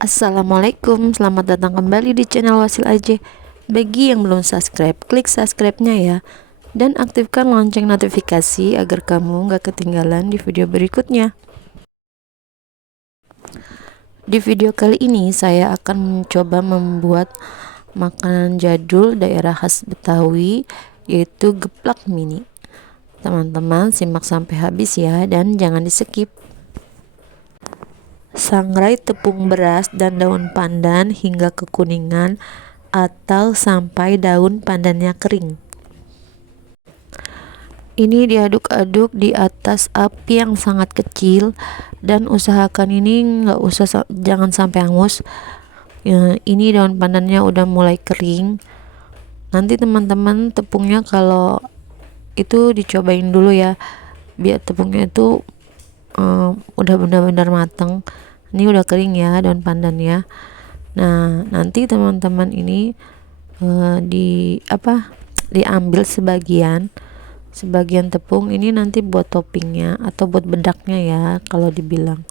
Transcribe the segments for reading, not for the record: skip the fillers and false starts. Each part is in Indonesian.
Assalamualaikum, selamat datang kembali di channel Wasil Aja. Bagi yang belum subscribe, klik subscribe-nya ya. Dan aktifkan lonceng notifikasi agar kamu gak ketinggalan di video berikutnya. Di video kali ini saya akan mencoba membuat makanan jadul daerah khas Betawi, yaitu geplak mini. Teman-teman simak sampai habis ya, dan jangan di skip. Sangrai tepung beras dan daun pandan hingga kekuningan atau sampai daun pandannya kering. Ini diaduk-aduk di atas api yang sangat kecil, dan usahakan ini jangan sampai hangus ya. Ini daun pandannya udah mulai kering. Nanti teman-teman tepungnya kalau itu dicobain dulu ya, biar tepungnya itu udah benar-benar mateng. Ini udah kering ya daun pandannya. Nah, nanti teman-teman ini diambil sebagian tepung ini nanti buat toppingnya atau buat bedaknya ya kalau dibilang.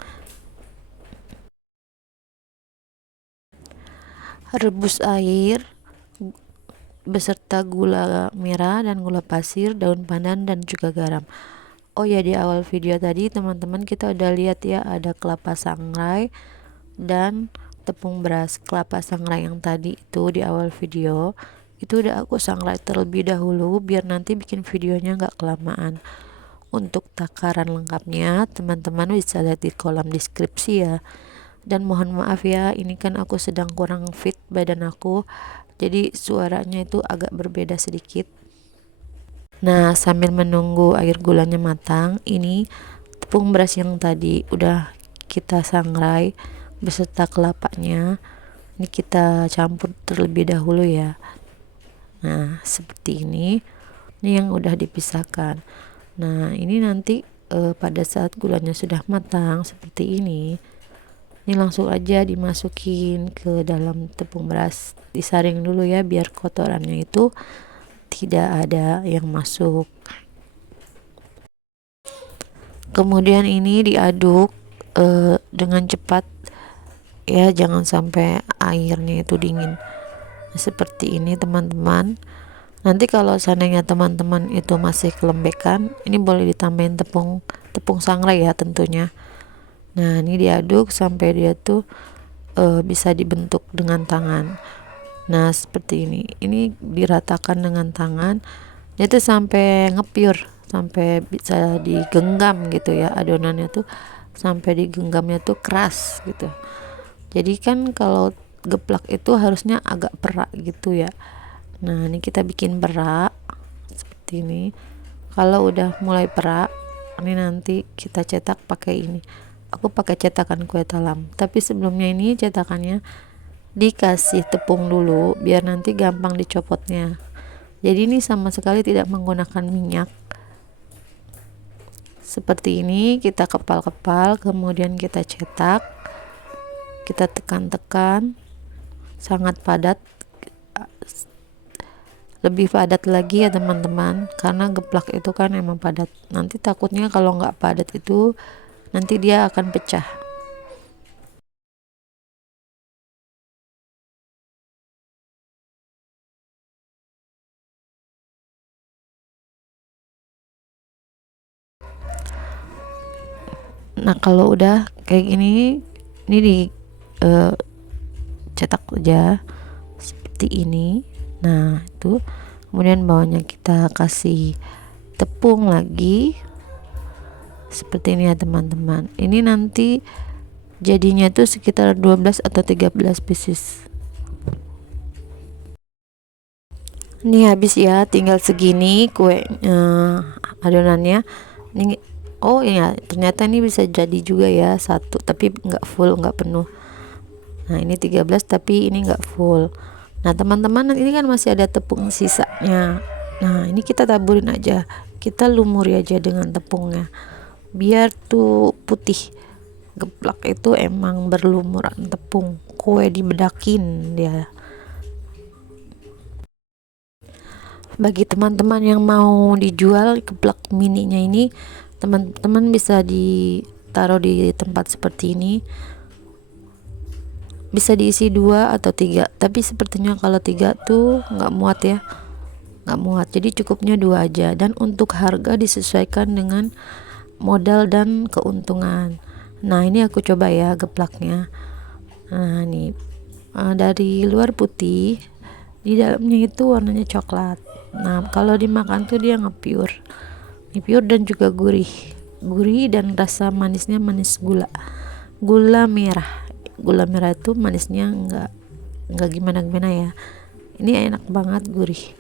Rebus air beserta gula merah dan gula pasir, daun pandan dan juga garam. Oh ya, di awal video tadi teman-teman kita udah lihat ya, ada kelapa sangrai dan tepung beras. Kelapa sangrai yang tadi itu di awal video itu udah aku sangrai terlebih dahulu biar nanti bikin videonya nggak kelamaan. Untuk takaran lengkapnya teman-teman bisa lihat di kolom deskripsi ya. Dan mohon maaf ya, ini kan aku sedang kurang fit badan aku, jadi suaranya itu agak berbeda sedikit. Nah, sambil menunggu air gulanya matang, ini tepung beras yang tadi udah kita sangrai beserta kelapanya ini kita campur terlebih dahulu ya. Nah, seperti ini yang udah dipisahkan. Nah, ini nanti pada saat gulanya sudah matang seperti ini langsung aja dimasukin ke dalam tepung beras, disaring dulu ya biar kotorannya itu tidak ada yang masuk. Kemudian ini diaduk dengan cepat ya, jangan sampai airnya itu dingin. Seperti ini teman-teman. Nanti kalau seandainya teman-teman itu masih kelembekan, ini boleh ditambahin tepung sangrai ya tentunya. Nah, ini diaduk sampai dia tuh bisa dibentuk dengan tangan. Nah, seperti ini diratakan dengan tangan, dia tuh sampai ngepyur, sampai bisa digenggam gitu ya, adonannya tuh sampai digenggamnya tuh keras gitu. Jadi kan kalau geplak itu harusnya agak perak gitu ya. Nah, ini kita bikin perak seperti ini. Kalau udah mulai perak, ini nanti kita cetak pakai ini. Aku pakai cetakan kue talam, tapi sebelumnya ini cetakannya dikasih tepung dulu biar nanti gampang dicopotnya. Jadi ini sama sekali tidak menggunakan minyak. Seperti ini kita kepal-kepal, kemudian kita cetak, kita tekan-tekan sangat padat, lebih padat lagi ya teman-teman, karena geplak itu kan emang padat. Nanti takutnya kalau nggak padat itu nanti dia akan pecah. Nah, kalau udah kayak gini, ini di cetak aja seperti ini. Nah, itu kemudian bawahnya kita kasih tepung lagi seperti ini ya teman-teman. Ini nanti jadinya tuh sekitar 12 atau 13 pieces. Ini habis ya, tinggal segini kue adonannya. Ini oh ya, ternyata ini bisa jadi juga ya satu, tapi nggak full, nggak penuh. Nah, ini 13 tapi ini nggak full. Nah, teman-teman, ini kan masih ada tepung sisanya. Nah, ini kita taburin aja, kita lumuri aja dengan tepungnya biar tuh putih. Geplak itu emang berlumuran tepung, kue dibedakin dia. Bagi teman-teman yang mau dijual geplak mininya ini, teman-teman bisa ditaruh di tempat seperti ini bisa diisi 2 atau 3, tapi sepertinya kalau 3 tuh nggak muat ya, nggak muat, jadi cukupnya 2 aja. Dan untuk harga disesuaikan dengan modal dan keuntungan. Nah ini aku coba ya geplaknya. Nah nih dari luar putih, di dalamnya itu warnanya coklat. Nah kalau dimakan tuh dia nge-pure, pure dan juga gurih, dan rasa manisnya manis gula merah. Gula merah itu manisnya nggak gimana gimana ya, ini enak banget, gurih.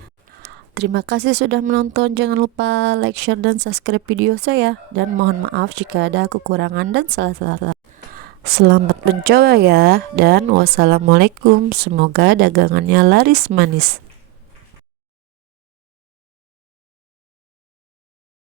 Terima kasih sudah menonton, jangan lupa like, share, dan subscribe video saya, dan mohon maaf jika ada kekurangan dan salah-salah. Selamat mencoba ya, dan wassalamualaikum, semoga dagangannya laris manis.